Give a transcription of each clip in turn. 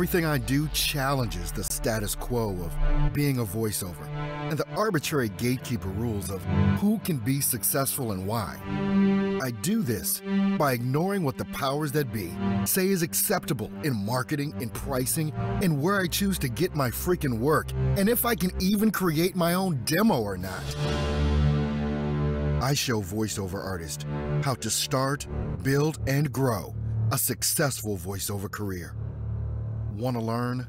Everything I do challenges the status quo of being a voiceover and the arbitrary gatekeeper rules of who can be successful and why. I do this by ignoring what the powers that be say is acceptable in marketing, in pricing, and where I choose to get my freaking work, and if I can even create my own demo or not. I show voiceover artists how to start, build, and grow a successful voiceover career. Want to learn?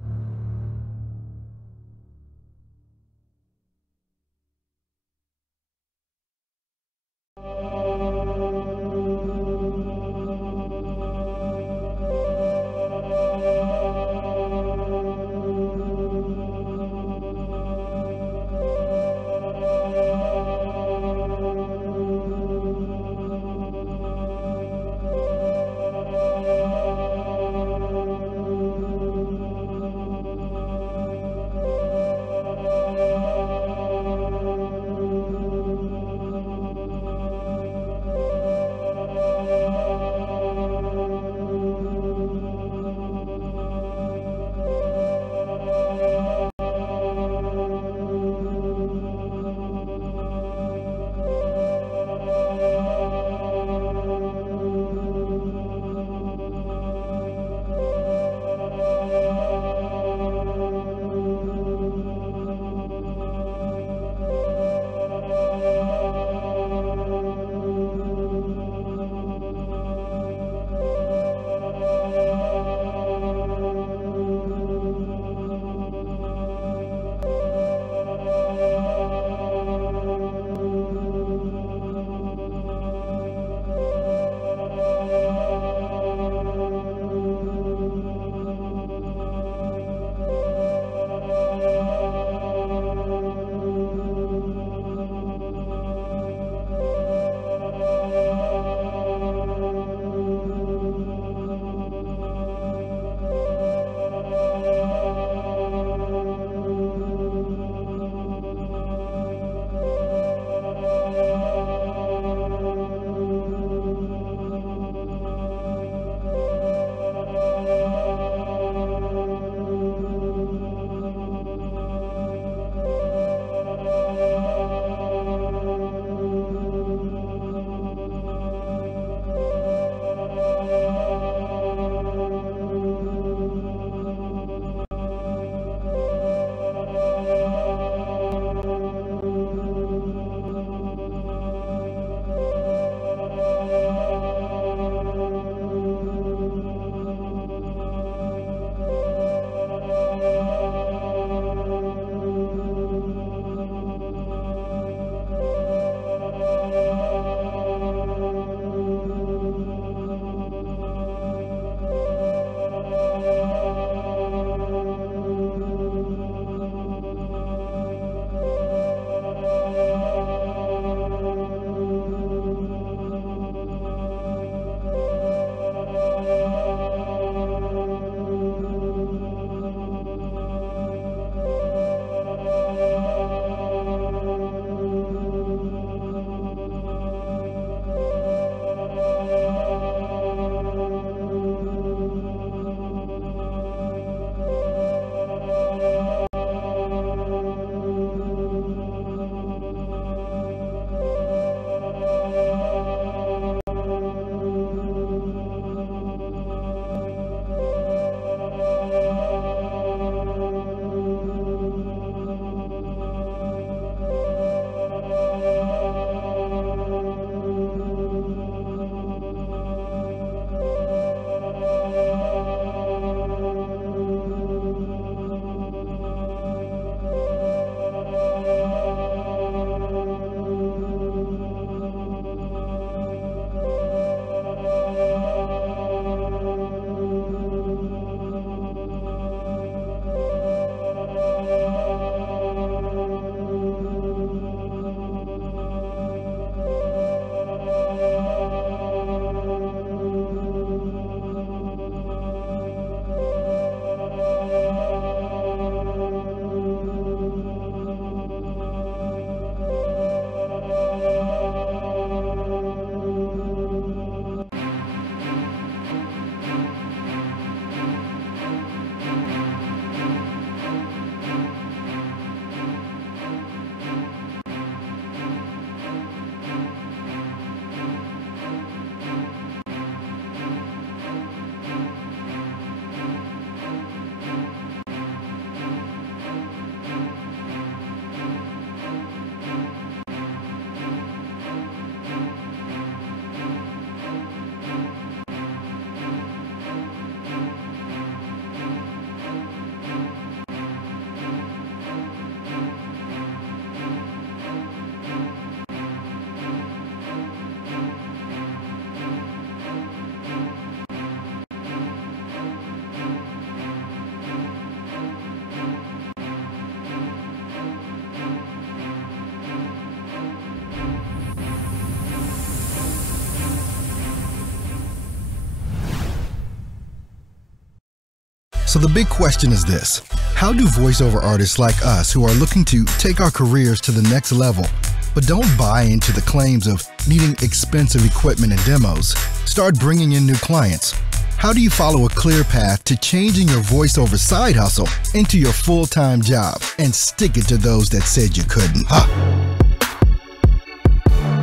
So the big question is this: how do voiceover artists like us who are looking to take our careers to the next level, but don't buy into the claims of needing expensive equipment and demos, start bringing in new clients? How do you follow a clear path to changing your voiceover side hustle into your full-time job and stick it to those that said you couldn't?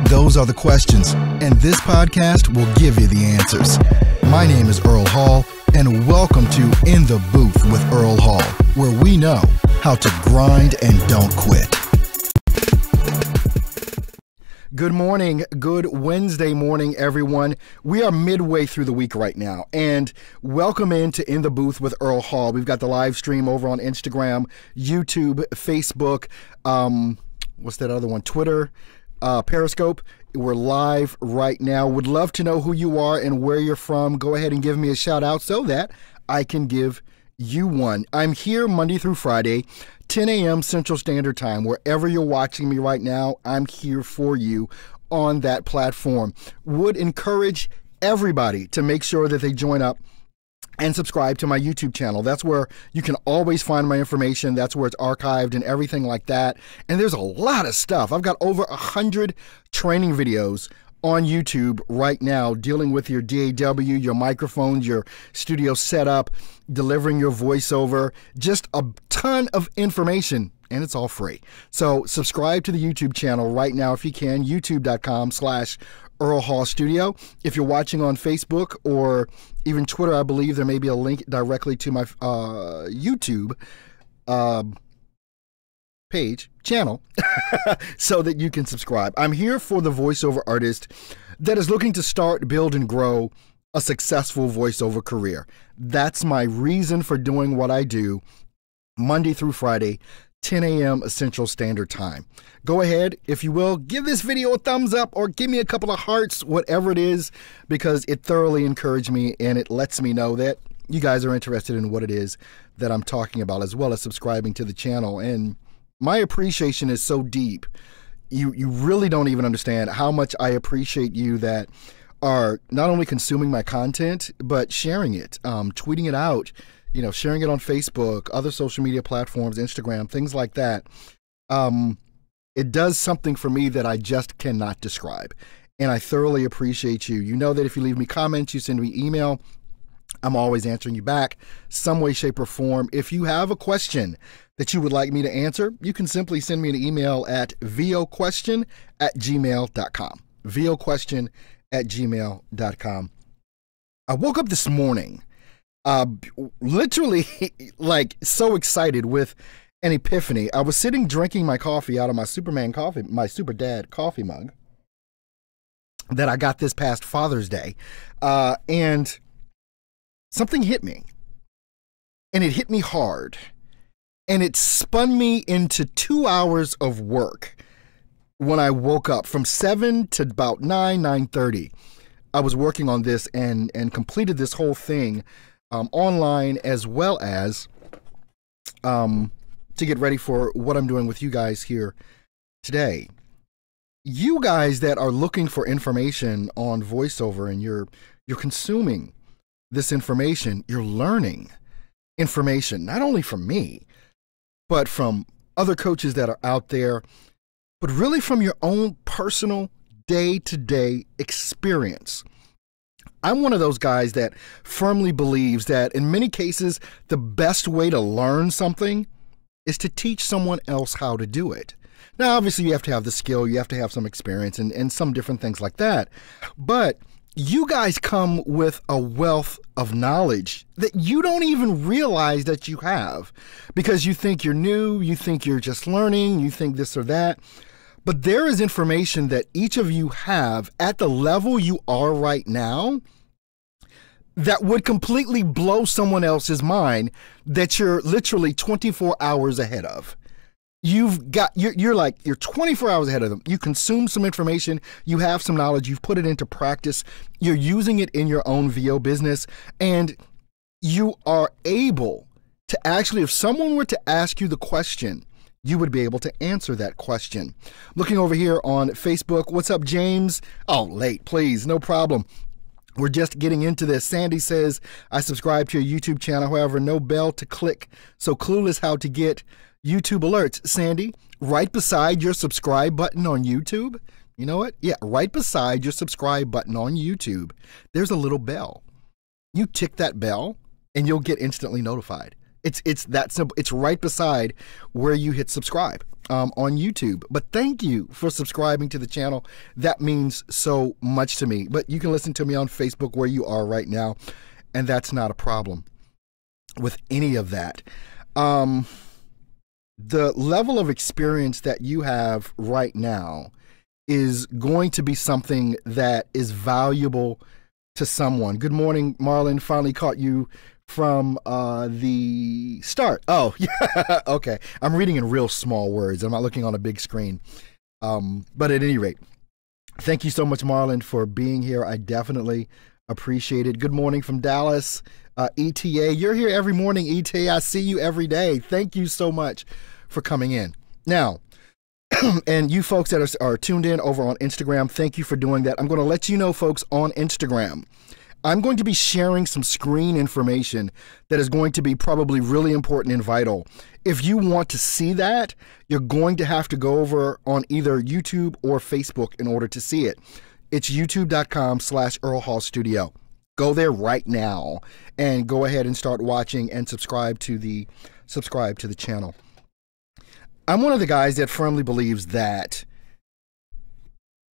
Those are the questions, and this podcast will give you the answers. My name is Earl Hall, and welcome to In the Booth with Earl Hall, where we know how to grind and don't quit. Good morning, good Wednesday morning, everyone. We are midway through the week right now, and welcome into In the Booth with Earl Hall. We've got the live stream over on Instagram, YouTube, Facebook, what's that other one, Twitter, Periscope. We're live right now. Would love to know who you are and where you're from. Go ahead and give me a shout out so that I can give you one. I'm here Monday through Friday, 10 a.m. Central Standard Time. Wherever you're watching me right now, I'm here for you on that platform. Would encourage everybody to make sure that they join up and subscribe to my YouTube channel. That's where you can always find my information. That's where it's archived and everything like that. And there's a lot of stuff. I've got over 100 training videos on YouTube right now dealing with your DAW, your microphones, your studio setup, delivering your voiceover, just a ton of information, and it's all free. So subscribe to the YouTube channel right now if you can, youtube.com/Earl Hall Studio. If you're watching on Facebook or even Twitter, I believe there may be a link directly to my YouTube channel, so that you can subscribe. I'm here for the voiceover artist that is looking to start, build, and grow a successful voiceover career. That's my reason for doing what I do Monday through Friday, 10 a.m. Central Standard Time. Go ahead, if you will, give this video a thumbs up or give me a couple of hearts, whatever it is, because it thoroughly encouraged me and it lets me know that you guys are interested in what it is that I'm talking about, as well as subscribing to the channel. And my appreciation is so deep. You really don't even understand how much I appreciate you that are not only consuming my content, but sharing it, tweeting it out, sharing it on Facebook, other social media platforms, Instagram, things like that. It does something for me that I just cannot describe. And I thoroughly appreciate you. You know that if you leave me comments, you send me email, I'm always answering you back some way, shape, or form. If you have a question that you would like me to answer, you can simply send me an email at voquestion@gmail.com. voquestion@gmail.com. I woke up this morning, literally like so excited with an epiphany. I was sitting drinking my coffee out of my Superman coffee, my Super Dad coffee mug that I got this past Father's Day, and something hit me, and it hit me hard. And it spun me into 2 hours of work when I woke up from 7 to about 9:30. I was working on this and completed this whole thing online, as well as to get ready for what I'm doing with you guys here today. You guys that are looking for information on voiceover, and you're consuming this information, you're learning information, not only from me, but from other coaches that are out there, but really from your own personal day-to-day experience. I'm one of those guys that firmly believes that in many cases, the best way to learn something is to teach someone else how to do it. Now, obviously, you have to have the skill, you have to have some experience and some different things like that. But you guys come with a wealth of knowledge that you don't even realize that you have, because you think you're new, you think you're just learning, you think this or that. But there is information that each of you have at the level you are right now that would completely blow someone else's mind that you're literally 24 hours ahead of. You're 24 hours ahead of them. You consume some information, you have some knowledge, you've put it into practice, you're using it in your own VO business, and you are able to actually, if someone were to ask you the question, you would be able to answer that question. Looking over here on Facebook, what's up, James? Oh, late, please, no problem. We're just getting into this. Sandy says, I subscribe to your YouTube channel, however, no bell to click. So clueless how to get YouTube alerts. Sandy, right beside your subscribe button on YouTube, you know what? Yeah, right beside your subscribe button on YouTube, there's a little bell. You tick that bell and you'll get instantly notified. It's that simple. It's right beside where you hit subscribe on YouTube. But thank you for subscribing to the channel. That means so much to me. But you can listen to me on Facebook where you are right now, and that's not a problem with any of that. The level of experience that you have right now is going to be something that is valuable to someone. Good morning, Marlon. Finally caught you from the start. Oh, yeah. Okay. I'm reading in real small words. I'm not looking on a big screen. But at any rate, thank you so much, Marlon, for being here. I definitely appreciate it. Good morning from Dallas. ETA, you're here every morning, ETA. I see you every day. Thank you so much for coming in. Now, and you folks that are tuned in over on Instagram, thank you for doing that. I'm going to let you know, folks, on Instagram, I'm going to be sharing some screen information that is going to be probably really important and vital. If you want to see that, you're going to have to go over on either YouTube or Facebook in order to see it. It's youtube.com/Earl Hall Studio. Go there right now and go ahead and start watching and subscribe to the channel. I'm one of the guys that firmly believes that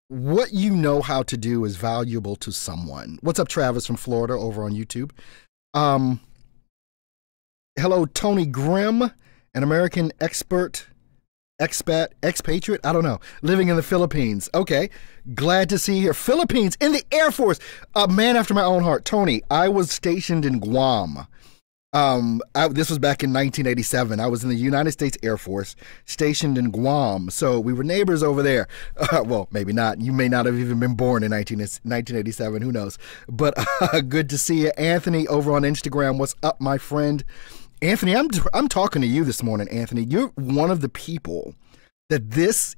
what you know how to do is valuable to someone. What's up, Travis from Florida over on YouTube? Hello, Tony Grimm, an American expatriate, I don't know, living in the Philippines. Okay, glad to see you here. Philippines, in the Air Force. A man after my own heart. Tony, I was stationed in Guam. This was back in 1987. I was in the United States Air Force, stationed in Guam. So we were neighbors over there. Well, maybe not. You may not have even been born in 1987. Who knows? But good to see you. Anthony over on Instagram. What's up, my friend? Anthony, I'm talking to you this morning, Anthony. You're one of the people that this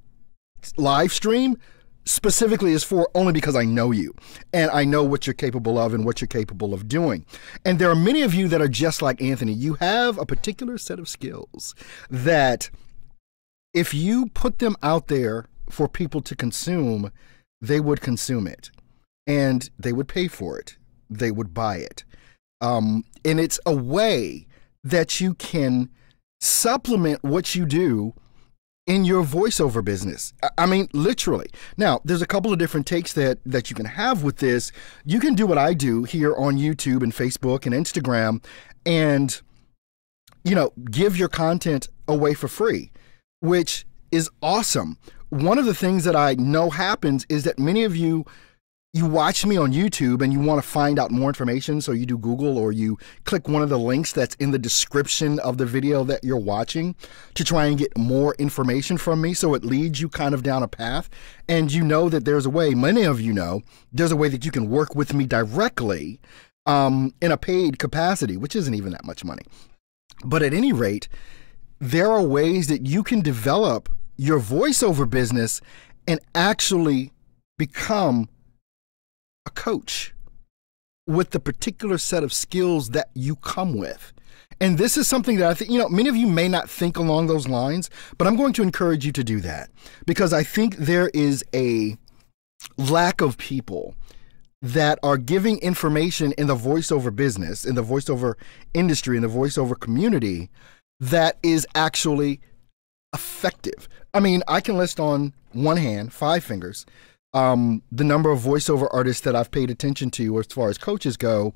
live stream specifically is for, only because I know you and I know what you're capable of and what you're capable of doing. And there are many of you that are just like Anthony. You have a particular set of skills that if you put them out there for people to consume, they would consume it and they would pay for it. They would buy it. And it's a way that you can supplement what you do in your voiceover business. I mean, literally. Now, there's a couple of different takes that you can have with this. You can do what I do here on YouTube and Facebook and Instagram and, you know, give your content away for free, which is awesome. One of the things that I know happens is that many of you watch me on YouTube and you want to find out more information, so you do Google or you click one of the links that's in the description of the video that you're watching to try and get more information from me, so it leads you kind of down a path. And you know that there's a way, many of you know, there's a way that you can work with me directly in a paid capacity, which isn't even that much money. But at any rate, there are ways that you can develop your voiceover business and actually become a coach with the particular set of skills that you come with. And this is something that I think, you know, many of you may not think along those lines, but I'm going to encourage you to do that, because I think there is a lack of people that are giving information in the voiceover business, in the voiceover industry, in the voiceover community that is actually effective. I mean, I can list on one hand, 5 fingers, the number of voiceover artists that I've paid attention to as far as coaches go,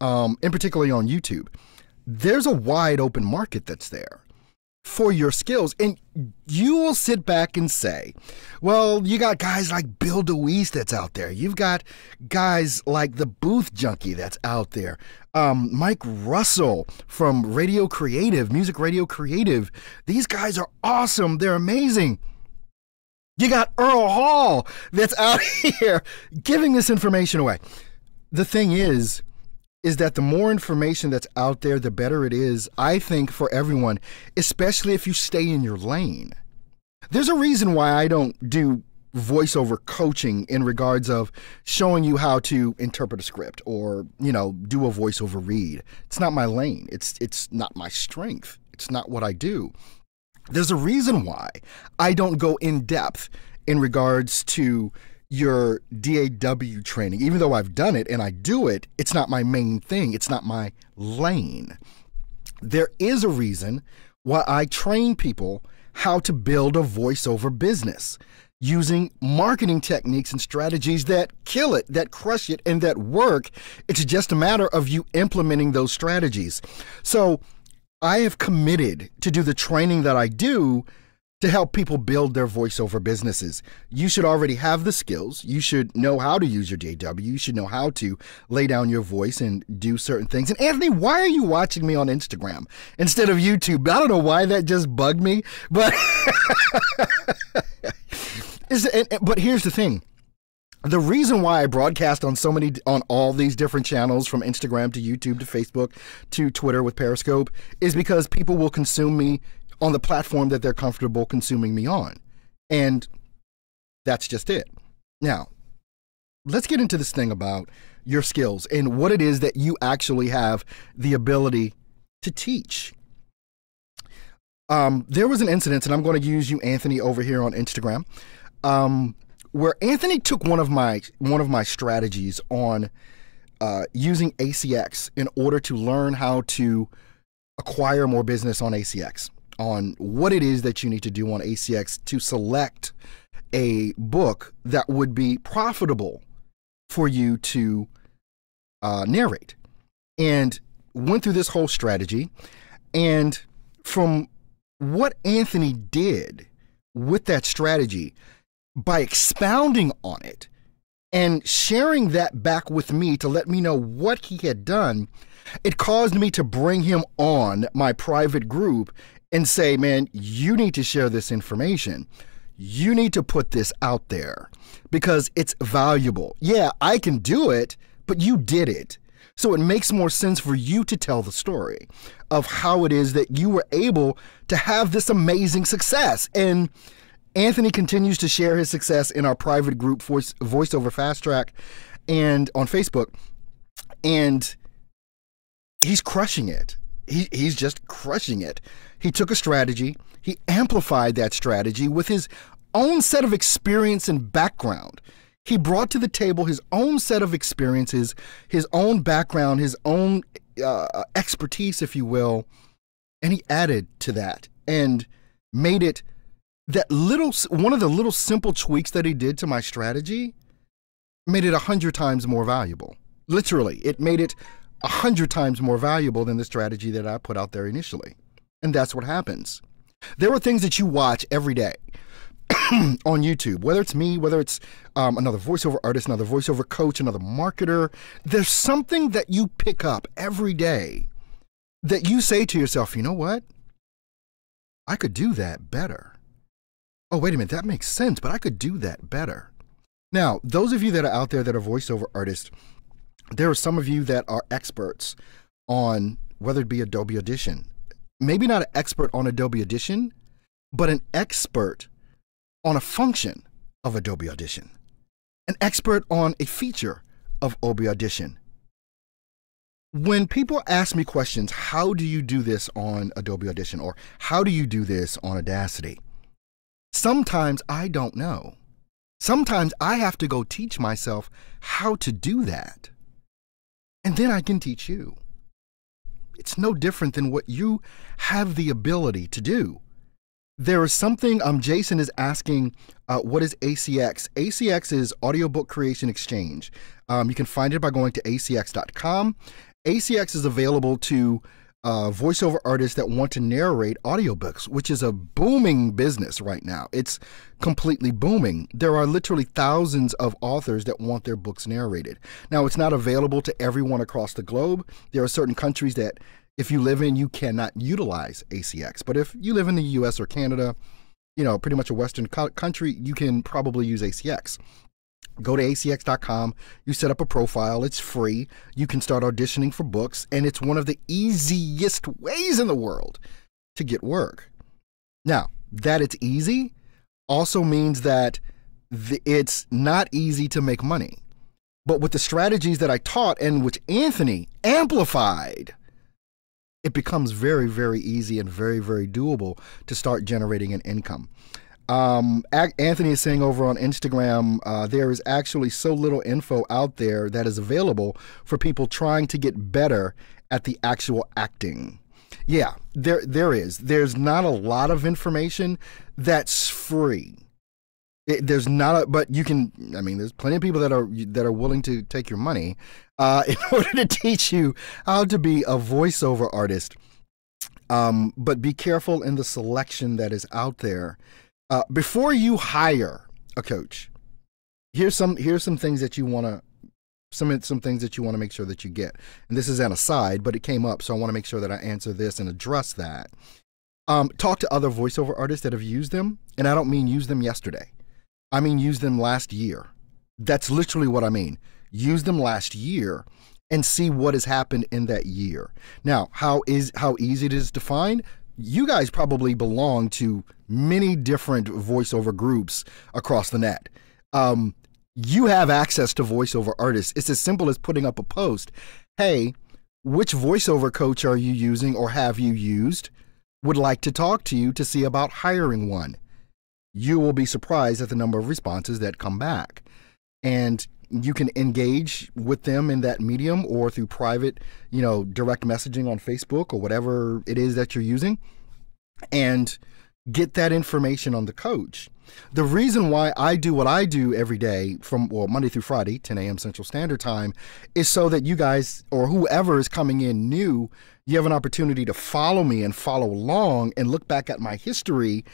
and particularly on YouTube. There's a wide open market that's there for your skills. And you will sit back and say, well, you got guys like Bill DeWeese that's out there. You've got guys like the Booth Junkie that's out there. Mike Russell from Radio Creative, Music Radio Creative. These guys are awesome. They're amazing. You got Earl Hall that's out here giving this information away. The thing is that the more information that's out there, the better it is, I think, for everyone, especially if you stay in your lane. There's a reason why I don't do voiceover coaching in regards of showing you how to interpret a script or, do a voiceover read. It's not my lane. It's not my strength. It's not what I do. There's a reason why I don't go in depth in regards to your DAW training. Even though I've done it and I do it, it's not my main thing. It's not my lane. There is a reason why I train people how to build a voiceover business using marketing techniques and strategies that kill it, that crush it, and that work. It's just a matter of you implementing those strategies. So I have committed to do the training that I do to help people build their voiceover businesses. You should already have the skills. You should know how to use your DAW. You should know how to lay down your voice and do certain things. And Anthony, why are you watching me on Instagram instead of YouTube? I don't know why that just bugged me, but but here's the thing. The reason why I broadcast on all these different channels, from Instagram to YouTube to Facebook to Twitter with Periscope, is because people will consume me on the platform that they're comfortable consuming me on. And that's just it. Now, let's get into this thing about your skills and what it is that you actually have the ability to teach. There was an incident, and I'm going to use you, Anthony, over here on Instagram, where Anthony took one of my strategies on using ACX in order to learn how to acquire more business on ACX, on what it is that you need to do on ACX to select a book that would be profitable for you to narrate, and went through this whole strategy. And from what Anthony did with that strategy, by expounding on it and sharing that back with me to let me know what he had done, it caused me to bring him on my private group and say, man, you need to share this information. You need to put this out there because it's valuable. Yeah, I can do it, but you did it. So it makes more sense for you to tell the story of how it is that you were able to have this amazing success. And Anthony continues to share his success in our private group, Voiceover Fast Track, and on Facebook. And he's crushing it. He's just crushing it. He took a strategy. He amplified that strategy with his own set of experience and background. He brought to the table his own set of experiences, his own background, his own expertise, if you will, and he added to that and made it one of the little simple tweaks that he did to my strategy made it 100 times more valuable. Literally, it made it 100 times more valuable than the strategy that I put out there initially. And that's what happens. There are things that you watch every day on YouTube, whether it's me, whether it's another voiceover artist, another voiceover coach, another marketer. There's something that you pick up every day that you say to yourself, you know what? I could do that better. Oh, wait a minute, that makes sense, but I could do that better. Now, those of you that are out there that are voiceover artists, there are some of you that are experts on whether it be Adobe Audition. Maybe not an expert on Adobe Audition, but an expert on a function of Adobe Audition. An expert on a feature of Adobe Audition. When people ask me questions, how do you do this on Adobe Audition? Or how do you do this on Audacity? Sometimes I don't know. Sometimes I have to go teach myself how to do that. And then I can teach you. It's no different than what you have the ability to do. There is something, Jason is asking, what is ACX? ACX is Audiobook Creation Exchange. You can find it by going to acx.com. ACX is available to voiceover artists that want to narrate audiobooks, which is a booming business right now. It's completely booming. There are literally thousands of authors that want their books narrated. Now, it's not available to everyone across the globe. There are certain countries that if you live in, you cannot utilize ACX. But if you live in the US or Canada, pretty much a Western country, you can probably use ACX. Go to acx.com, you set up a profile, it's free, you can start auditioning for books, and it's one of the easiest ways in the world to get work. Now, that it's easy also means that it's not easy to make money. But with the strategies that I taught and which Anthony amplified, it becomes very, very easy and very, very doable to start generating an income. Anthony is saying over on Instagram, there is actually so little info out there that is available for people trying to get better at the actual acting. Yeah, there is. There's not a lot of information that's free. There's not, but you can. I mean, there's plenty of people that are willing to take your money in order to teach you how to be a voiceover artist. But be careful in the selection that is out there. Before you hire a coach, here's some things that you want to some things that you want to make sure that you get. And this is an aside, but it came up, so I want to make sure that I answer this and address that. Talk to other voiceover artists that have used them, and I don't mean use them yesterday. I mean use them last year. That's literally what I mean. Use them last year and see what has happened in that year. Now, how easy it is to find? You guys probably belong to many different voiceover groups across the net. You have access to voiceover artists. It's as simple as putting up a post. Hey, which voiceover coach are you using or have you used? Would like to talk to you to see about hiring one. You will be surprised at the number of responses that come back. And you can engage with them in that medium or through private, direct messaging on Facebook or whatever it is that you're using, and get that information on the coach. The reason why I do what I do every day from Monday through Friday, 10 a.m. Central Standard Time, is so that you guys or whoever is coming in new, you have an opportunity to follow me and follow along and look back at my history,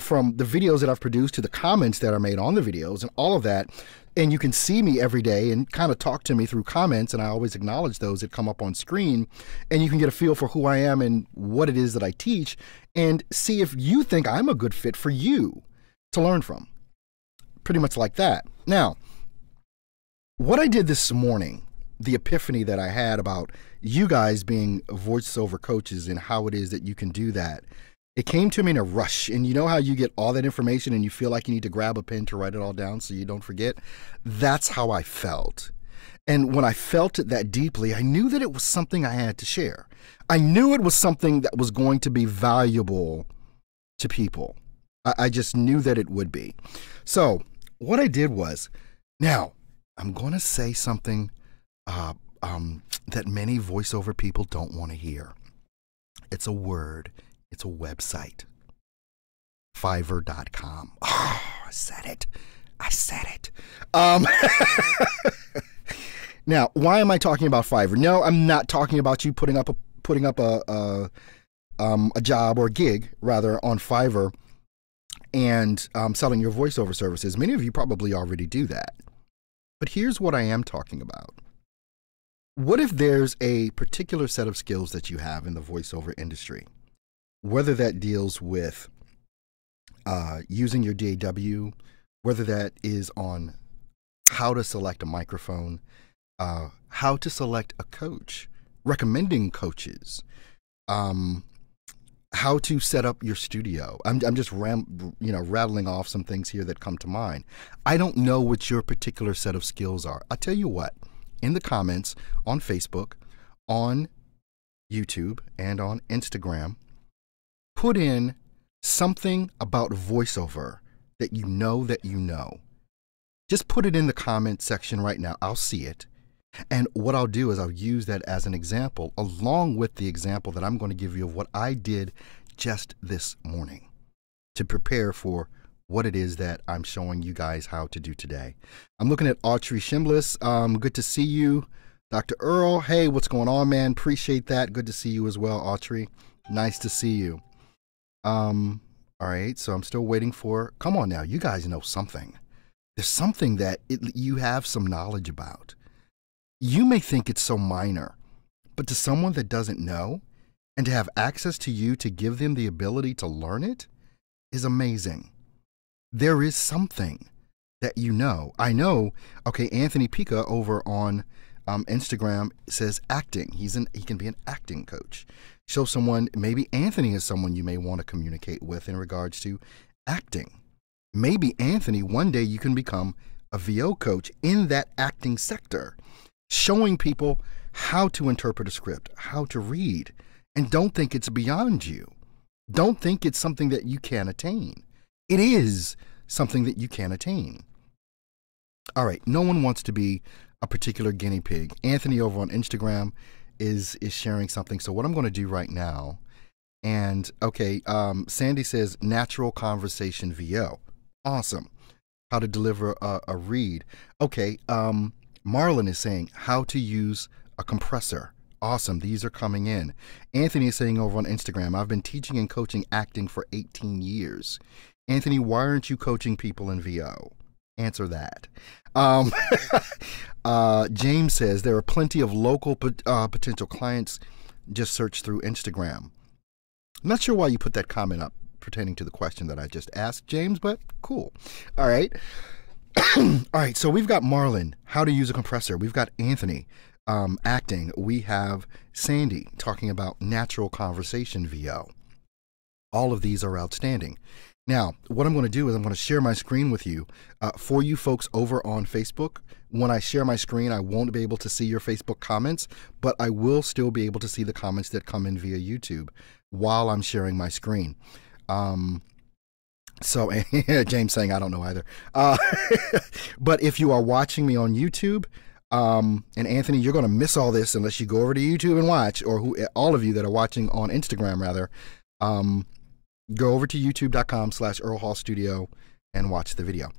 from the videos that I've produced to the comments that are made on the videos and all of that. And you can see me every day and kind of talk to me through comments, and I always acknowledge those that come up on screen, and you can get a feel for who I am and what it is that I teach and see if you think I'm a good fit for you to learn from. Pretty much like that. Now, what I did this morning, the epiphany that I had about you guys being voiceover coaches and how it is that you can do that, it came to me in a rush. And you know how you get all that information and you feel like you need to grab a pen to write it all down so you don't forget? That's how I felt. And when I felt it that deeply, I knew that it was something I had to share. I knew it was something that was going to be valuable to people. I just knew that it would be. So what I did was, now I'm going to say something that many voiceover people don't want to hear. It's a word. It's a website. Fiverr.com. Oh, I said it. Now, why am I talking about Fiverr? No, I'm not talking about you putting up a job or gig rather on Fiverr and selling your voiceover services. Many of you probably already do that. But here's what I am talking about. What if there's a particular set of skills that you have in the voiceover industry? Whether that deals with using your DAW, whether that is on how to select a microphone, how to select a coach, recommending coaches, how to set up your studio. I'm just rattling off some things here that come to mind. I don't know what your particular set of skills are. I'll tell you what, in the comments on Facebook, on YouTube, and on Instagram, put in something about voiceover that you know that you know. Just put it in the comment section right now. I'll see it. And what I'll do is I'll use that as an example, along with the example that I'm going to give you of what I did just this morning to prepare for what it is that I'm showing you guys how to do today. I'm looking at Autry Shimbliss. Good to see you. Dr. Earl, hey, what's going on, man? Appreciate that. Good to see you as well, Autry. Nice to see you. All right, so I'm still waiting for, come on now, you guys know something. There's something that you have some knowledge about. You may think it's so minor, but to someone that doesn't know, and to have access to you to give them the ability to learn it is amazing. There is something that you know. I know, okay, Anthony Pica over on Instagram says acting. He can be an acting coach. Show someone, maybe Anthony is someone you may want to communicate with in regards to acting. Maybe, Anthony, one day you can become a VO coach in that acting sector, showing people how to interpret a script, how to read, and don't think it's beyond you. Don't think it's something that you can't attain. It is something that you can attain. All right, no one wants to be a particular guinea pig. Anthony over on Instagram is sharing something. So what I'm going to do right now, and okay, Sandy says natural conversation VO. Awesome. How to deliver a read. Okay, Marlon is saying how to use a compressor. Awesome. These are coming in. Anthony is saying over on Instagram, I've been teaching and coaching acting for 18 years. Anthony, why aren't you coaching people in VO? Answer that. James says there are plenty of local potential clients. Just search through Instagram. I'm not sure why you put that comment up pertaining to the question that I just asked, James, but cool. All right. All right, so we've got Marlon, how to use a compressor. We've got Anthony, acting. We have Sandy talking about natural conversation VO. All of these are outstanding. Now, what I'm going to do is I'm going to share my screen with you. For you folks over on Facebook, when I share my screen, I won't be able to see your Facebook comments, but I will still be able to see the comments that come in via YouTube while I'm sharing my screen. So James saying I don't know either. But if you are watching me on YouTube, and Anthony, you're going to miss all this unless you go over to YouTube and watch, or all of you that are watching on Instagram rather, go over to youtube.com/Earl Hall Studio and watch the video.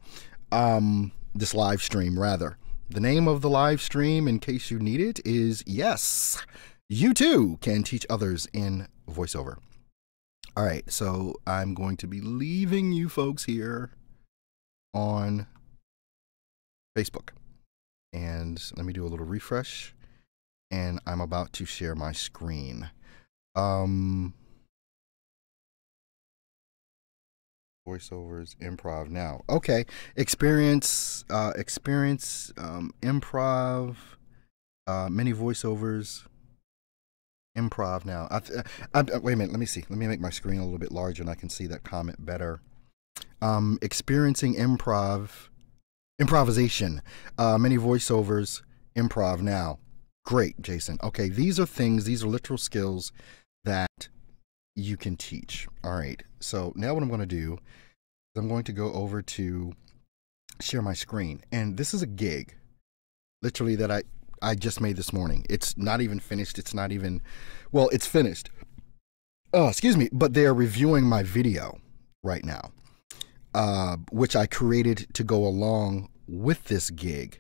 This live stream rather. The name of the live stream, in case you need it, is Yes, You Too Can Teach Others in VoiceOver. All right, so I'm going to be leaving you folks here on Facebook. And let me do a little refresh. And I'm about to share my screen. Voiceovers, improv now. Okay, experience, improv, many voiceovers. Improv now. Wait a minute. Let me see. Let me make my screen a little bit larger and I can see that comment better. Experiencing improvisation. Many voiceovers. Improv now. Great, Jason. Okay, these are things. These are literal skills that you can teach. All right. So now what I'm going to do is I'm going to go over to share my screen, and this is a gig, literally that I just made this morning. It's not even finished. It's not even, well, it's finished. Oh, excuse me. But they're reviewing my video right now, which I created to go along with this gig.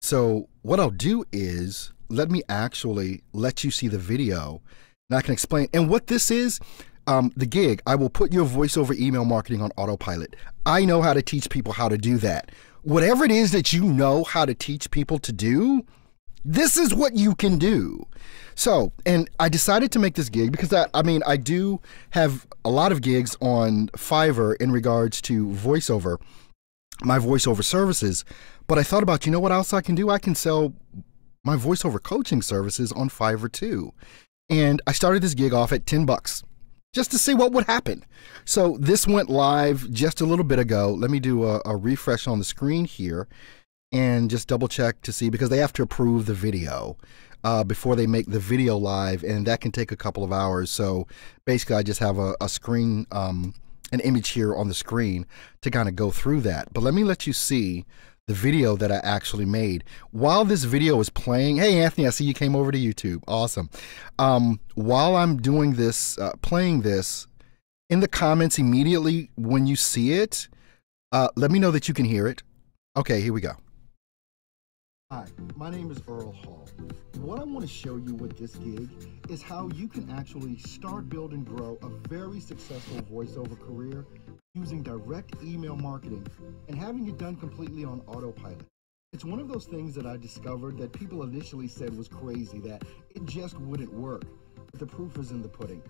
So what I'll do is let me actually let you see the video and I can explain. And what this is, the gig, I will put your voiceover email marketing on autopilot. I know how to teach people how to do that. Whatever it is that you know how to teach people to do, this is what you can do. So, and I decided to make this gig because I do have a lot of gigs on Fiverr in regards to voiceover, my voiceover services. But I thought about, you know what else I can do? I can sell my voiceover coaching services on Fiverr too. And I started this gig off at $10 just to see what would happen. So this went live just a little bit ago. Let me do a refresh on the screen here and just double check to see, because they have to approve the video before they make the video live, and that can take a couple of hours. So basically I just have a screen, an image here on the screen to kind of go through that. But let me let you see the video that I actually made. While this video is playing, hey Anthony, I see you came over to YouTube. Awesome. While I'm doing this, playing this, in the comments immediately when you see it, let me know that you can hear it. Okay, here we go. Hi, my name is Earl Hall. What I want to show you with this gig is how you can actually start, build, and grow a very successful voiceover career using direct email marketing and having it done completely on autopilot. It's one of those things that I discovered that people initially said was crazy, that it just wouldn't work. But the proof is in the pudding.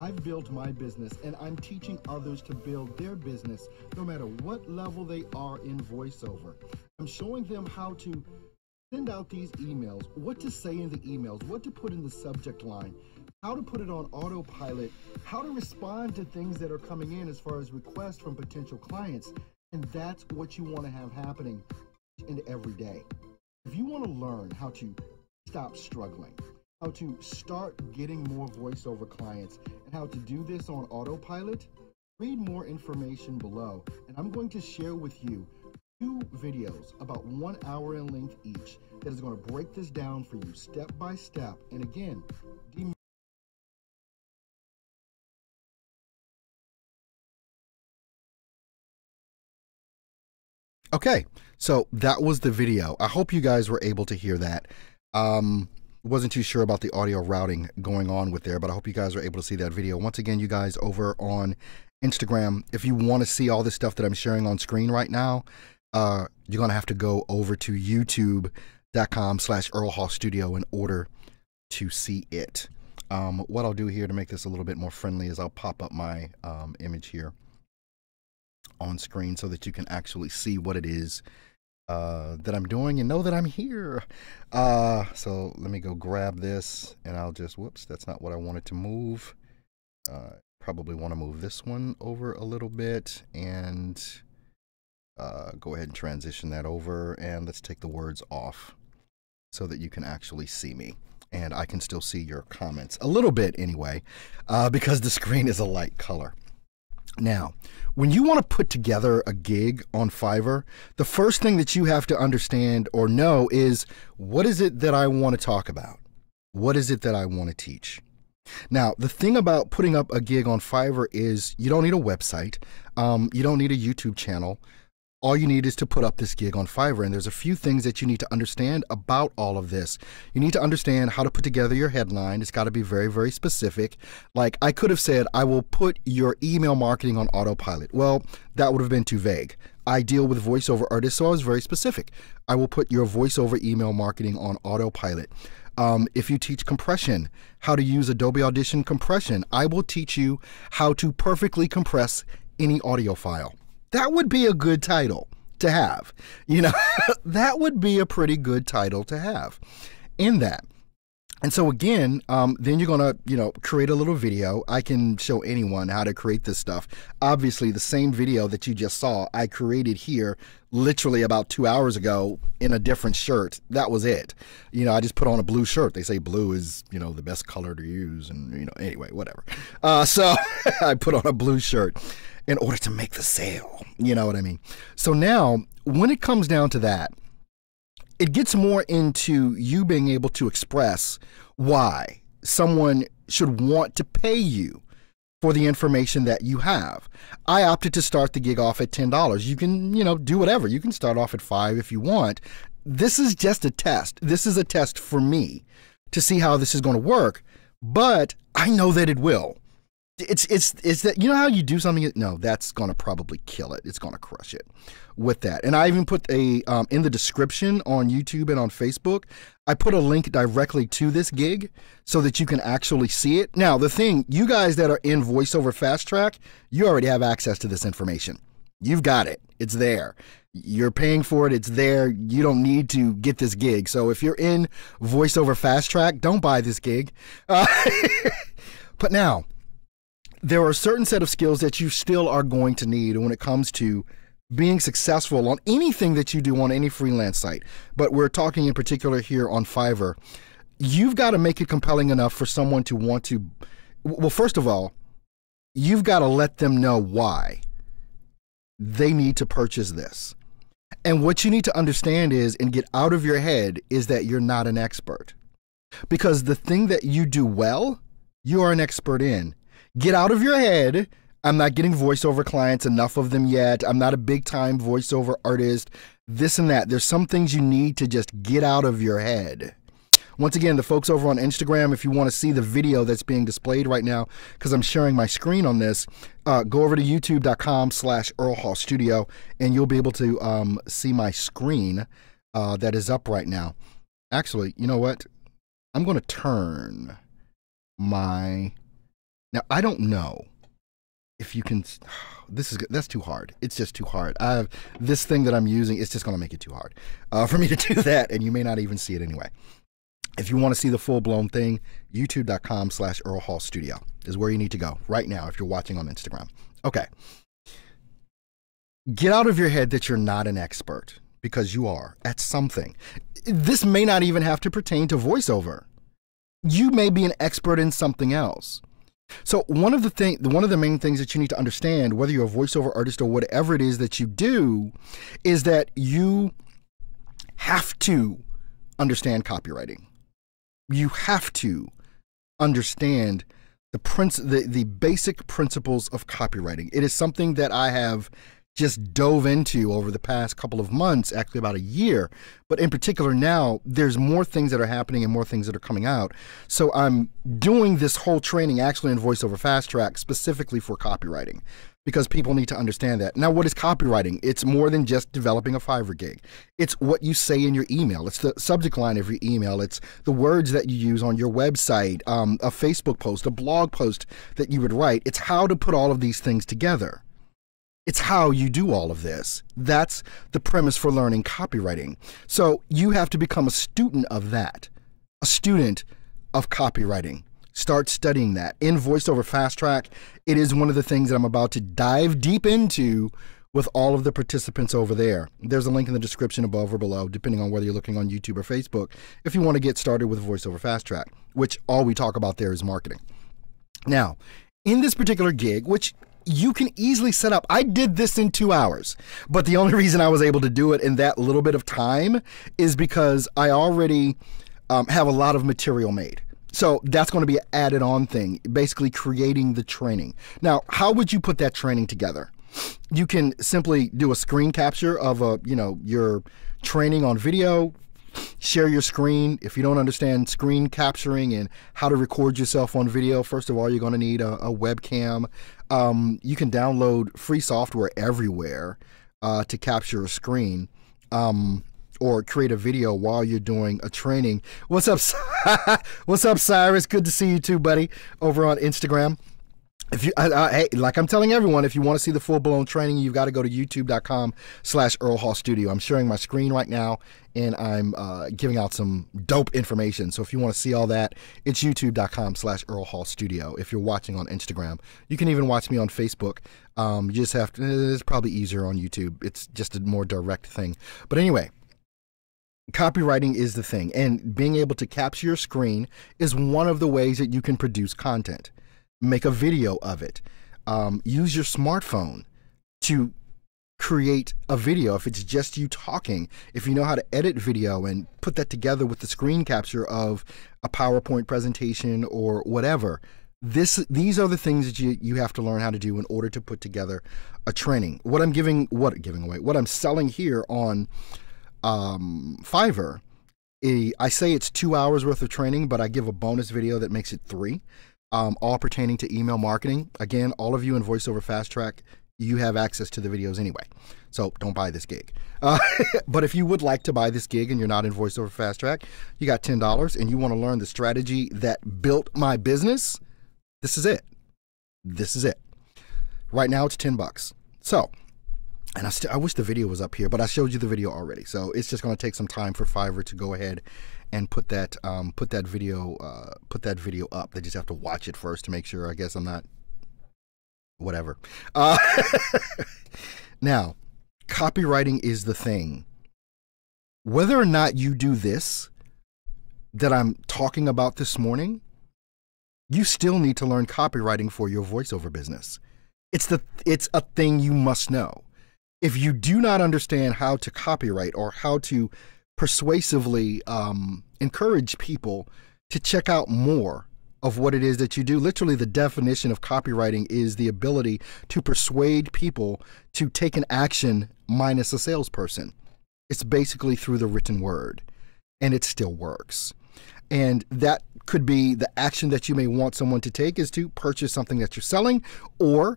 I've built my business and I'm teaching others to build their business no matter what level they are in voiceover. I'm showing them how to send out these emails, what to say in the emails, what to put in the subject line, how to put it on autopilot, how to respond to things that are coming in as far as requests from potential clients. And that's what you want to have happening in every day. If you want to learn how to stop struggling, how to start getting more voiceover clients, and how to do this on autopilot, read more information below. And I'm going to share with you 2 videos about 1 hour in length each that is going to break this down for you step by step. And again, okay, so that was the video. I hope you guys were able to hear that. Wasn't too sure about the audio routing going on with there, but I hope you guys are able to see that video. Once again, you guys over on Instagram, if you want to see all this stuff that I'm sharing on screen right now, you're going to have to go over to youtube.com/Earl Hall Studio in order to see it. What I'll do here to make this a little bit more friendly is I'll pop up my image here on screen so that you can actually see what it is that I'm doing and know that I'm here. So let me go grab this and I'll just, whoops, that's not what I wanted to move. Probably want to move this one over a little bit and go ahead and transition that over, and let's take the words off so that you can actually see me. And I can still see your comments a little bit anyway, because the screen is a light color. Now, when you want to put together a gig on Fiverr, the first thing that you have to understand or know is, what is it that I want to talk about? What is it that I want to teach? Now, the thing about putting up a gig on Fiverr is you don't need a website. You don't need a YouTube channel. All you need is to put up this gig on Fiverr, and there's a few things that you need to understand about all of this. You need to understand how to put together your headline. It's got to be very, very specific. Like, I could have said, I will put your email marketing on autopilot. Well, that would have been too vague. I deal with voiceover artists, so I was very specific. I will put your voiceover email marketing on autopilot. If you teach compression, how to use Adobe Audition compression, I will teach you how to perfectly compress any audio file. That would be a good title to have. You know, that would be a pretty good title to have in that. And so again, then you're going to, create a little video. I can show anyone how to create this stuff. Obviously, the same video that you just saw, I created here literally about 2 hours ago in a different shirt. That was it. I just put on a blue shirt. They say blue is, the best color to use. And, anyway, whatever. So I put on a blue shirt in order to make the sale. You know what I mean? So now, when it comes down to that, it gets more into you being able to express why someone should want to pay you for the information that you have. I opted to start the gig off at $10. You can, do whatever. You can start off at $5 if you want. This is just a test. This is a test for me to see how this is going to work, but I know that it will. It's that, how you do something, no, that's going to probably kill it. It's going to crush it with that. And I even put a, in the description on YouTube and on Facebook, I put a link directly to this gig so that you can actually see it. Now, the thing, you guys that are in VoiceOver Fast Track, you already have access to this information. You've got it. It's there. You're paying for it. It's there. You don't need to get this gig. So if you're in VoiceOver Fast Track, don't buy this gig. But now, there are a certain set of skills that you still are going to need when it comes to being successful on anything that you do on any freelance site. But we're talking in particular here on Fiverr. You've got to make it compelling enough for someone to want to, well, first of all, you've got to let them know why they need to purchase this. And what you need to understand is, and get out of your head, is that you're not an expert. Because the thing that you do well, you are an expert in. Get out of your head. I'm not getting voiceover clients, enough of them yet. I'm not a big-time voiceover artist, this and that. There's some things you need to just get out of your head. Once again, the folks over on Instagram, if you want to see the video that's being displayed right now, because I'm sharing my screen on this, go over to youtube.com/Earl Hall Studio, and you'll be able to see my screen that is up right now. Actually, you know what? I'm going to turn my... Now, I don't know if you can, that's too hard. It's just too hard. This thing that I'm using, it's just going to make it too hard for me to do that, and you may not even see it anyway. If you want to see the full-blown thing, youtube.com/Earl Hall Studio is where you need to go right now if you're watching on Instagram. Okay. Get out of your head that you're not an expert, because you are at something. This may not even have to pertain to voiceover. You may be an expert in something else. So one of the main things that you need to understand, whether you're a voiceover artist or whatever it is that you do, is that you have to understand copywriting. You have to understand the basic principles of copywriting. It is something that I have just dove into over the past couple of months, actually about a year. But in particular now, there's more things that are happening and more things that are coming out. So I'm doing this whole training actually in VoiceOver Fast Track specifically for copywriting, because people need to understand that. Now, what is copywriting? It's more than just developing a Fiverr gig. It's what you say in your email. It's the subject line of your email. It's the words that you use on your website, a Facebook post, a blog post that you would write. It's how to put all of these things together. It's how you do all of this. That's the premise for learning copywriting. So you have to become a student of that, a student of copywriting. Start studying that. In VoiceOver Fast Track, it is one of the things that I'm about to dive deep into with all of the participants over there. There's a link in the description above or below, depending on whether you're looking on YouTube or Facebook, if you want to get started with VoiceOver Fast Track, which all we talk about there is marketing. Now, in this particular gig, which you can easily set up. I did this in 2 hours, but the only reason I was able to do it in that little bit of time is because I already have a lot of material made. So that's going to be an added on thing, basically creating the training. Now, how would you put that training together? You can simply do a screen capture of your training on video, share your screen. If you don't understand screen capturing and how to record yourself on video, first of all, you're going to need a webcam. You can download free software everywhere to capture a screen or create a video while you're doing a training. What's up, what's up, Cyrus? Good to see you too, buddy, over on Instagram. If you, hey, like I'm telling everyone, if you want to see the full-blown training, you've got to go to youtube.com/Earl Hall Studio. I'm sharing my screen right now, and I'm giving out some dope information. So if you want to see all that, it's youtube.com/Earl Hall Studio. If you're watching on Instagram, you can even watch me on Facebook. You just have to, it's probably easier on YouTube. It's just a more direct thing. But anyway, copywriting is the thing, and being able to capture your screen is one of the ways that you can produce content. Make a video of it. Use your smartphone to create a video. If it's just you talking, if you know how to edit video and put that together with the screen capture of a PowerPoint presentation or whatever, these are the things that you have to learn how to do in order to put together a training. What I'm selling here on Fiverr, I say it's 2 hours worth of training, but I give a bonus video that makes it 3. All pertaining to email marketing. Again, all of you in VoiceOver Fast Track, you have access to the videos anyway, so don't buy this gig. But if you would like to buy this gig and you're not in VoiceOver Fast Track, you got $10 and you want to learn the strategy that built my business, this is it. This is it. Right now it's $10. So, and I wish the video was up here, but I showed you the video already. So it's just going to take some time for Fiverr to go ahead and put that video up. They just have to watch it first to make sure. I guess I'm not whatever. Now, copywriting is the thing. Whether or not you do this that I'm talking about this morning, you still need to learn copywriting for your voiceover business. It's a thing you must know. If you do not understand how to copyright or how to persuasively encourage people to check out more of what it is that you do. Literally, the definition of copywriting is the ability to persuade people to take an action minus a salesperson. It's basically through the written word, and it still works. And that could be the action that you may want someone to take is to purchase something that you're selling, or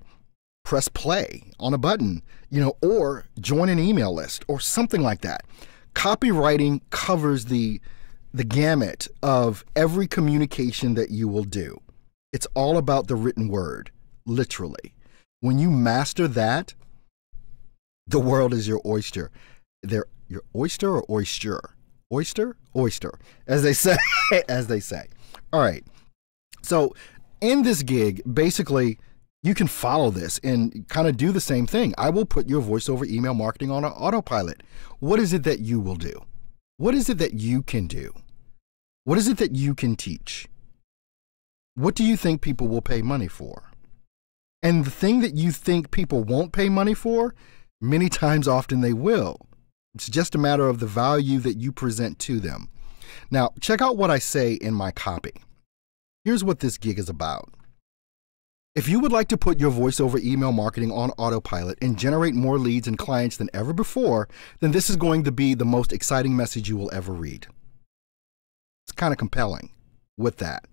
press play on a button, or join an email list or something like that. Copywriting covers the gamut of every communication that you will do. It's all about the written word, literally. When you master that, the world is your oyster. Your oyster or oyster? Oyster? Oyster, as they say. As they say. All right. So in this gig, basically, you can follow this and kind of do the same thing. I will put your voiceover email marketing on an autopilot. What is it that you will do? What is it that you can do? What is it that you can teach? What do you think people will pay money for? And the thing that you think people won't pay money for, many times often they will. It's just a matter of the value that you present to them. Now, check out what I say in my copy. Here's what this gig is about. If you would like to put your voiceover email marketing on autopilot and generate more leads and clients than ever before, then this is going to be the most exciting message you will ever read. It's kind of compelling with that.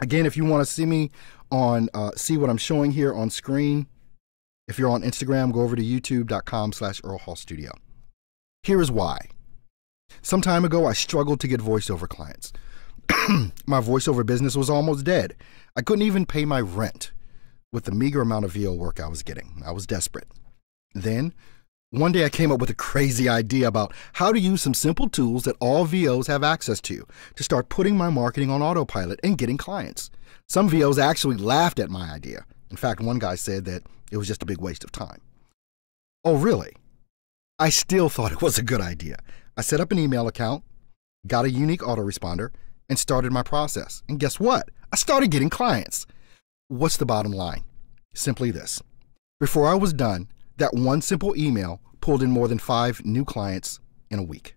Again, if you want to see me on, see what I'm showing here on screen, if you're on Instagram, go over to youtube.com/EarlHallStudio. Here is why. Some time ago, I struggled to get voiceover clients. My voiceover business was almost dead. I couldn't even pay my rent with the meager amount of VO work I was getting. I was desperate. Then, one day I came up with a crazy idea about how to use some simple tools that all VOs have access to start putting my marketing on autopilot and getting clients. Some VOs actually laughed at my idea. In fact, one guy said that it was just a big waste of time. Oh, really? I still thought it was a good idea. I set up an email account, got a unique autoresponder, and started my process. And guess what? I started getting clients. What's the bottom line? Simply this. Before I was done, that one simple email pulled in more than 5 new clients in a week.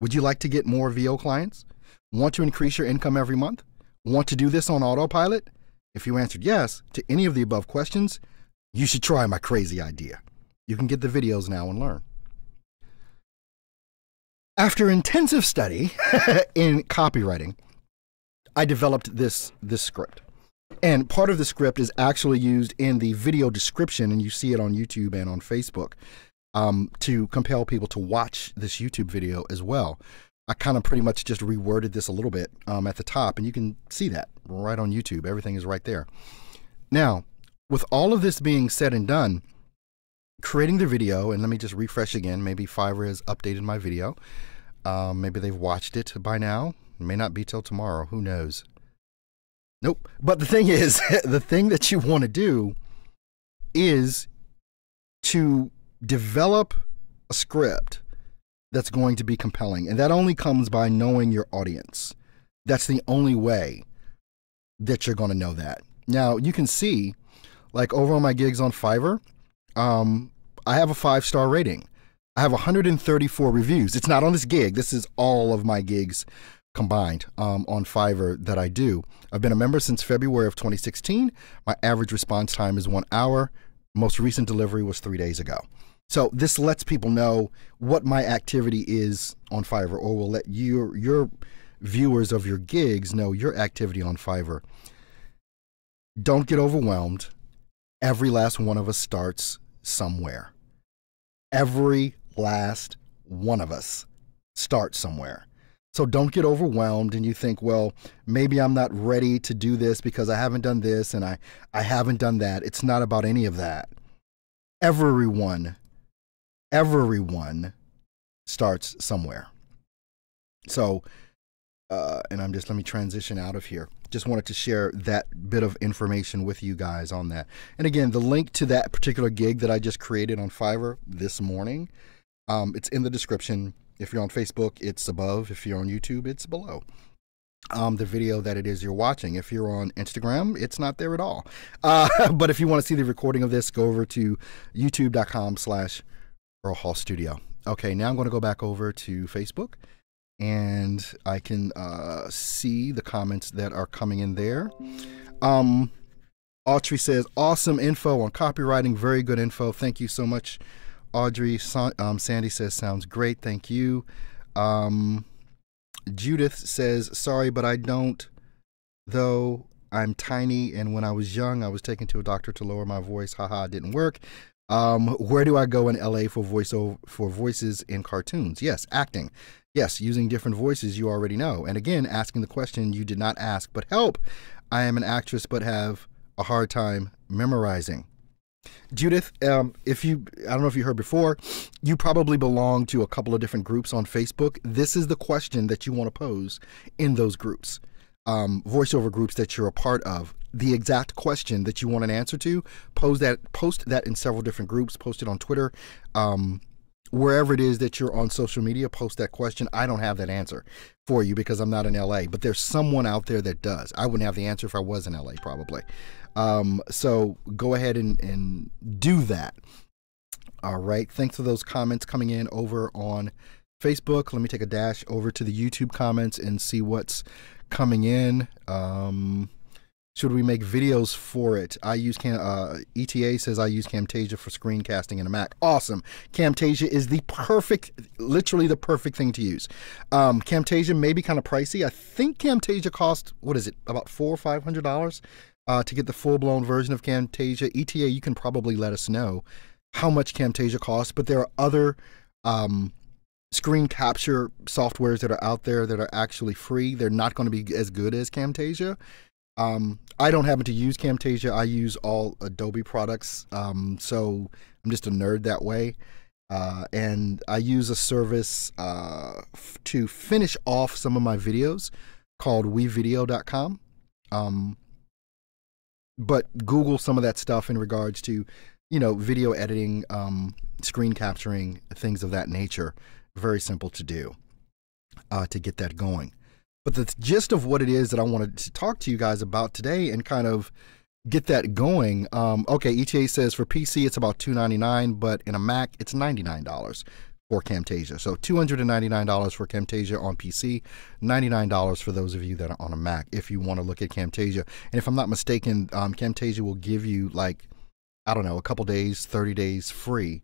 Would you like to get more VO clients? Want to increase your income every month? Want to do this on autopilot? If you answered yes to any of the above questions, you should try my crazy idea. You can get the videos now and learn. After intensive study in copywriting, I developed this script. And part of the script is actually used in the video description, and you see it on YouTube and on Facebook, to compel people to watch this YouTube video as well. I kind of pretty much just reworded this a little bit at the top, and you can see that right on YouTube. Everything is right there. Now, with all of this being said and done, creating the video, and let me just refresh again, maybe Fiverr has updated my video. Maybe they've watched it by now. It may not be till tomorrow. Who knows? Nope. But the thing is, the thing that you want to do is to develop a script that's going to be compelling. And that only comes by knowing your audience. That's the only way that you're going to know that. Now, you can see, like over on my gigs on Fiverr, I have a 5-star rating. I have 134 reviews. It's not on this gig. This is all of my gigs combined on Fiverr that I do. I've been a member since February of 2016. My average response time is 1 hour. Most recent delivery was 3 days ago. So this lets people know what my activity is on Fiverr, or will let your viewers of your gigs know your activity on Fiverr. Don't get overwhelmed. Every last one of us starts somewhere. Every last one of us starts somewhere. So don't get overwhelmed and you think, well, maybe I'm not ready to do this because I haven't done this and I haven't done that. It's not about any of that. Everyone starts somewhere. So, and let me transition out of here. Just wanted to share that bit of information with you guys on that. And again, the link to that particular gig that I just created on Fiverr this morning, it's in the description. If you're on Facebook, it's above. If you're on YouTube, it's below the video that it is you're watching. If you're on Instagram, it's not there at all. But if you want to see the recording of this, go over to youtube.com/EarlHallStudio. Okay, now I'm going to go back over to Facebook, and I can see the comments that are coming in there. Autry says, awesome info on copywriting. Very good info. Thank you so much, Audrey. Sandy says, sounds great. Thank you. Judith says, sorry, but I don't, though I'm tiny, and when I was young, I was taken to a doctor to lower my voice. Haha, it didn't work. Where do I go in LA for voices in cartoons? Yes, acting. Yes, using different voices you already know. And again, asking the question you did not ask, but help. I am an actress, but have a hard time memorizing. Judith, I don't know if you heard before, you probably belong to a couple of different groups on Facebook. This is the question that you want to pose in those groups, voiceover groups that you're a part of. the exact question that you want an answer to, post that in several different groups, post it on Twitter, wherever it is that you're on social media, post that question. I don't have that answer for you because I'm not in LA, but there's someone out there that does. I wouldn't have the answer if I was in LA, probably. So go ahead and do that. All right. Thanks for those comments coming in over on Facebook. Let me take a dash over to the YouTube comments and see what's coming in. Should we make videos for it? I use ETA says I use Camtasia for screencasting in a Mac. Awesome. Camtasia is literally the perfect thing to use. Camtasia may be kind of pricey. I think Camtasia costs, what is it, about $400 or $500 to get the full-blown version of Camtasia. ETA, you can probably let us know how much Camtasia costs, but there are other screen capture softwares that are out there that are actually free. They're not going to be as good as Camtasia. I don't happen to use Camtasia. I use all Adobe products, so I'm just a nerd that way. And I use a service to finish off some of my videos called wevideo.com. But Google some of that stuff in regards to, video editing, screen capturing, things of that nature. Very simple to do to get that going. But the gist of what it is that I wanted to talk to you guys about today and kind of get that going. Okay, ETA says for PC it's about $299, but in a Mac it's $99 for Camtasia. So $299 for Camtasia on PC, $99 for those of you that are on a Mac if you want to look at Camtasia. And if I'm not mistaken, Camtasia will give you, like, I don't know, a couple days, 30 days free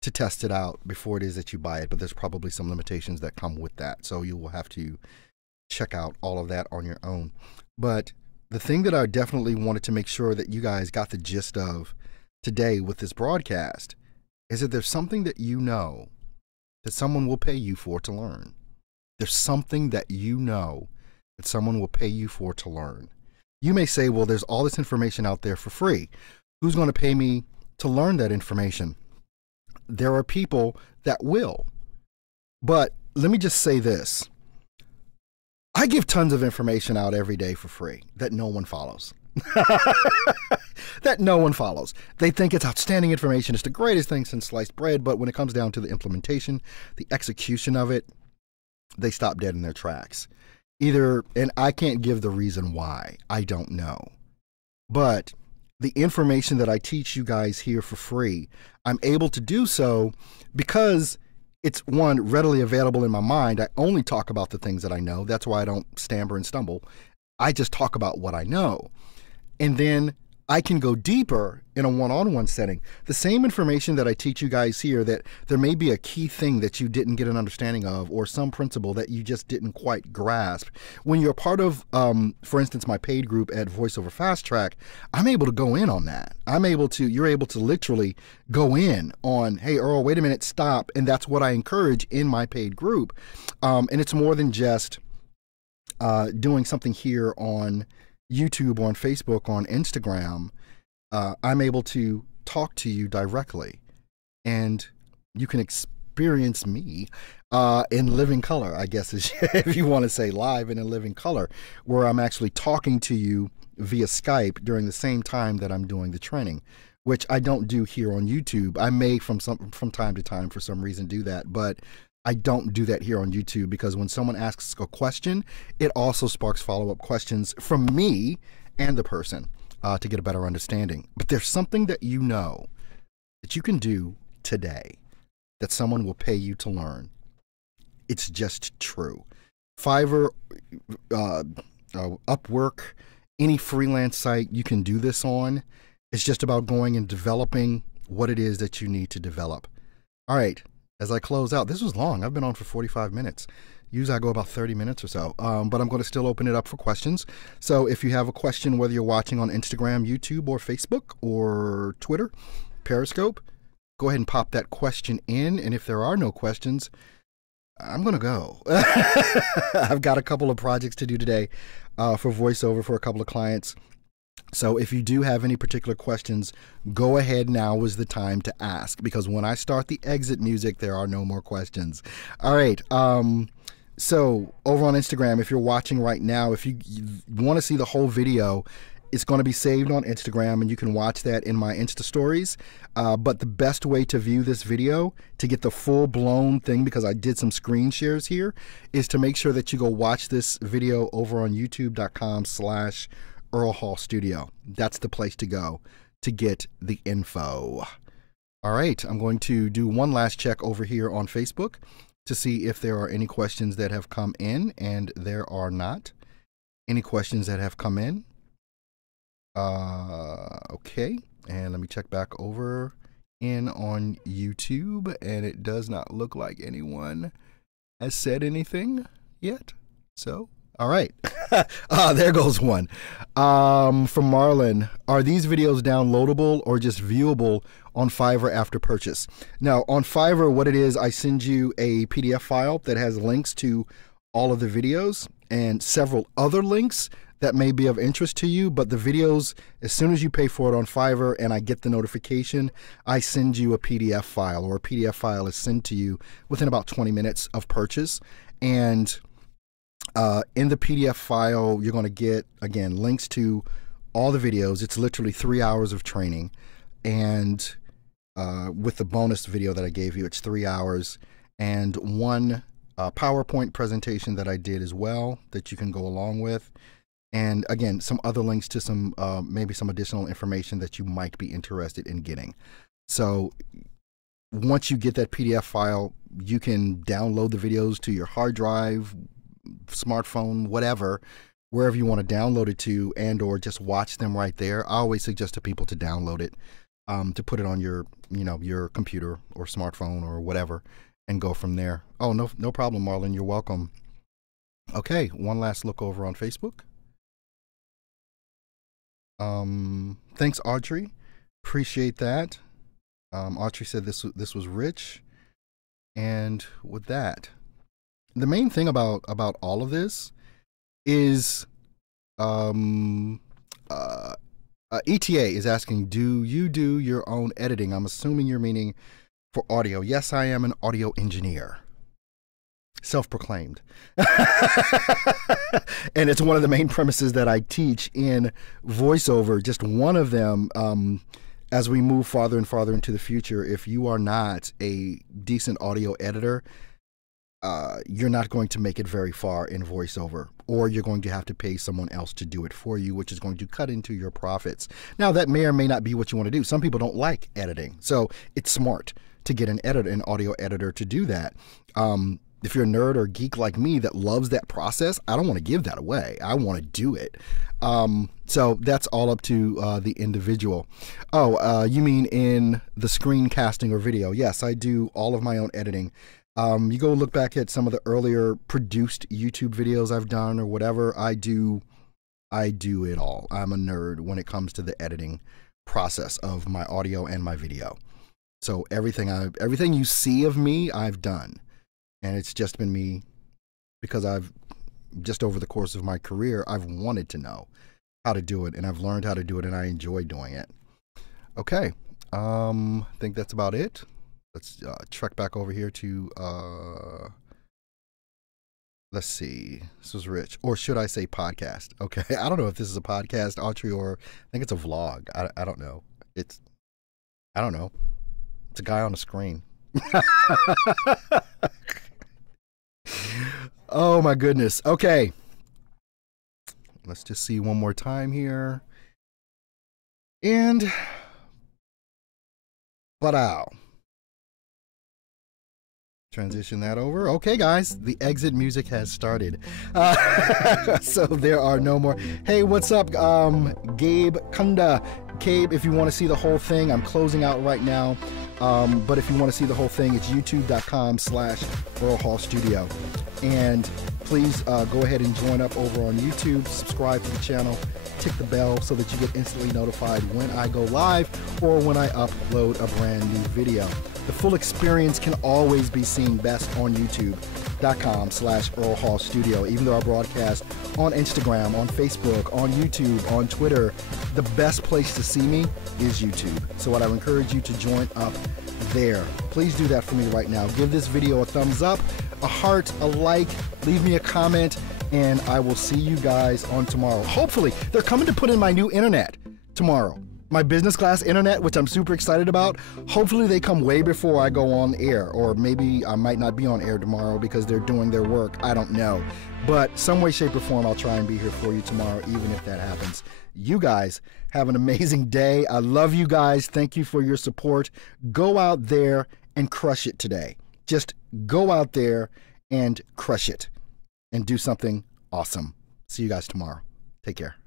to test it out before it is that you buy it. But there's probably some limitations that come with that. So you will have to check out all of that on your own. But the thing that I definitely wanted to make sure that you guys got the gist of today with this broadcast is that there's something that that someone will pay you for to learn. There's something that that someone will pay you for to learn. You may say, well, there's all this information out there for free. Who's going to pay me to learn that information? There are people that will. But let me just say this. I give tons of information out every day for free that no one follows. That no one follows. They think it's outstanding information. It's the greatest thing since sliced bread. But when it comes down to the implementation, the execution of it, they stop dead in their tracks. And I can't give the reason why. I don't know. But the information that I teach you guys here for free, I'm able to do so because it's, one, readily available in my mind. I only talk about the things that I know. That's why I don't stammer and stumble. I just talk about what I know. And then I can go deeper in a one-on-one setting. The same information that I teach you guys here, that there may be a key thing that you didn't get an understanding of, or some principle that you just didn't quite grasp. When you're part of, for instance, my paid group at VoiceOver Fast Track, I'm able to go in on that. You're able to literally go in on, hey, Earl, wait a minute, stop. And that's what I encourage in my paid group. And it's more than just doing something here on YouTube, on Facebook, on Instagram. I'm able to talk to you directly, and you can experience me in living color, I guess, if you want to say live and in living color, where I'm actually talking to you via Skype during the same time that I'm doing the training, which I don't do here on YouTube. I may from time to time for some reason do that, but I don't do that here on YouTube, because when someone asks a question, it also sparks follow-up questions from me and the person to get a better understanding. But there's something that that you can do today that someone will pay you to learn. It's just true. Fiverr, Upwork, any freelance site you can do this on. It's just about going and developing what it is that you need to develop. All right. As I close out, this was long. I've been on for 45 minutes. Usually I go about 30 minutes or so, but I'm going to still open it up for questions. So if you have a question, whether you're watching on Instagram, YouTube, or Facebook, or Twitter, Periscope, go ahead and pop that question in. And if there are no questions, I'm going to go. I've got a couple of projects to do today for VoiceOver for a couple of clients. So if you do have any particular questions, go ahead. Now is the time to ask, because when I start the exit music, there are no more questions. All right. So over on Instagram, if you're watching right now, if you want to see the whole video, It's going to be saved on Instagram, and you can watch that in my Insta stories. But the best way to view this video, to get the full-blown thing, because I did some screen shares here, is to make sure that you go watch this video over on youtube.com/Earl Hall Studio. That's the place to go to get the info. All right, I'm going to do one last check over here on Facebook to see if there are any questions that have come in, and there are not any questions that have come in. Okay, and let me check back over in on YouTube, and it does not look like anyone has said anything yet. So, all right. There goes one. From Marlon, are these videos downloadable or just viewable on Fiverr after purchase? Now, on Fiverr, what it is, I send you a PDF file that has links to all of the videos and several other links that may be of interest to you, but the videos, as soon as you pay for it on Fiverr and I get the notification, I send you a PDF file, or a PDF file is sent to you within about 20 minutes of purchase. And in the PDF file, you're going to get, again, links to all the videos. It's literally 3 hours of training. And with the bonus video that I gave you, it's 3 hours, and one PowerPoint presentation that I did as well that you can go along with. And again, some other links to some maybe some additional information that you might be interested in getting. So once you get that PDF file, you can download the videos to your hard drive, smartphone, whatever, wherever you want to download it to, and or just watch them right there. I always suggest to people to download it, to put it on your, your computer or smartphone or whatever, and go from there. Oh, no problem, Marlon. You're welcome. Okay, one last look over on Facebook. Thanks, Audrey. Appreciate that. Audrey said this was rich. And with that, the main thing about all of this is ETA is asking, do you do your own editing? I'm assuming you're meaning for audio. Yes, I am an audio engineer. Self-proclaimed. And it's one of the main premises that I teach in voiceover. Just one of them, as we move farther and farther into the future, if you are not a decent audio editor, you're not going to make it very far in voiceover, or you're going to have to pay someone else to do it for you, which is going to cut into your profits. Now, that may or may not be what you want to do. Some people don't like editing, so it's smart to get an audio editor to do that. If you're a nerd or geek like me that loves that process, I don't want to give that away. I want to do it. So that's all up to the individual. Oh, you mean in the screencasting or video? Yes, I do all of my own editing. You go look back at some of the earlier produced YouTube videos I've done or whatever. I do it all. I'm a nerd when it comes to the editing process of my audio and my video. So everything you see of me, I've done. And it's just been me, because I've just over the course of my career, I've wanted to know how to do it, and I've learned how to do it, and I enjoy doing it. Okay, I think that's about it. Let's trek back over here to, let's see, this was Rich, or should I say podcast? Okay, I don't know if this is a podcast, Audrey, or I think it's a vlog. I don't know. I don't know. It's a guy on a screen. Oh my goodness. Okay. Let's just see one more time here. And transition that over. Okay, guys, the exit music has started. So there are no more. Hey, what's up, Gabe Kunda? Gabe, if you want to see the whole thing, I'm closing out right now. But if you want to see the whole thing, it's youtube.com/Earl Hall Studio. And please go ahead and join up over on YouTube, subscribe to the channel, tick the bell so that you get instantly notified when I go live or when I upload a brand new video. The full experience can always be seen best on youtube.com/Earl Hall Studio. Even though I broadcast on Instagram, on Facebook, on YouTube, on Twitter, the best place to see me is YouTube. So what I would encourage you to join up there. Please do that for me right now. Give this video a thumbs up, a heart, a like, leave me a comment, and I will see you guys on tomorrow. Hopefully, they're coming to put in my new internet tomorrow. My business class internet, which I'm super excited about. Hopefully they come way before I go on air, or maybe I might not be on air tomorrow because they're doing their work. I don't know. But some way, shape, or form, I'll try and be here for you tomorrow, even if that happens. You guys have an amazing day. I love you guys. Thank you for your support. Go out there and crush it today. Just go out there and crush it and do something awesome. See you guys tomorrow. Take care.